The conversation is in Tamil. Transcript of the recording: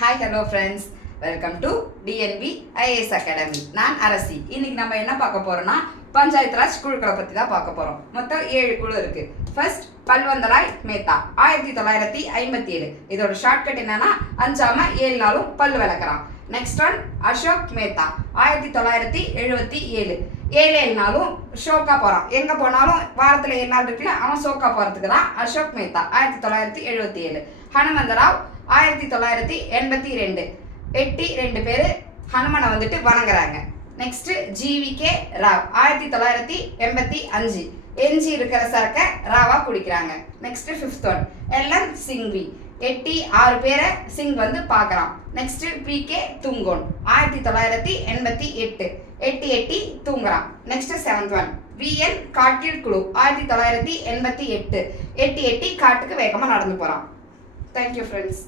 Hi, hello friends. Welcome to DNB IAS Academy. நான் அரசி. இன்னைக்கு நம்ம என்ன பார்க்க போறோம்னா பஞ்சாயத்து ராஜ் குழுக்களை பத்தி தான் பார்க்க போறோம். மொத்தம் 7 குழு இருக்கு. ஃபர்ஸ்ட் பல்வந்தராய் மேத்தா 1957. இதோட ஷார்ட்கட் என்னன்னா 5ஆம 7 நாளும் பல்லு விளக்குறான். Next one Ashok Mehta 1977. 7 நாளும் ஷோக்கா போறான். எங்க போனாலும் வாரத்துல 7 நாள் இருக்குல்ல, அவன் ஷோக்கா போறதுக்கு தான் அசோக் மேத்தா 1977. ஹனுமந்தராவ் 1982. 2 பேர் ஹனுமனை வந்துட்டு வணங்குறாங்க. Next GVK Rao 1985. எஞ்சி இருக்கிற சரக்கை ராவா குடிக்கிறாங்க. Next fifth one LN Singhvi 6 பேரை சிங் வந்து பார்க்குறான். Next PK துங்கோன் 1988. 8 தூங்குறான். நெக்ஸ்ட் செவன்த் ஒன் விஎன் காட்டில் குழு 1988. 8 காட்டுக்கு வேகமாக நடந்து போகிறான். Thank you friends.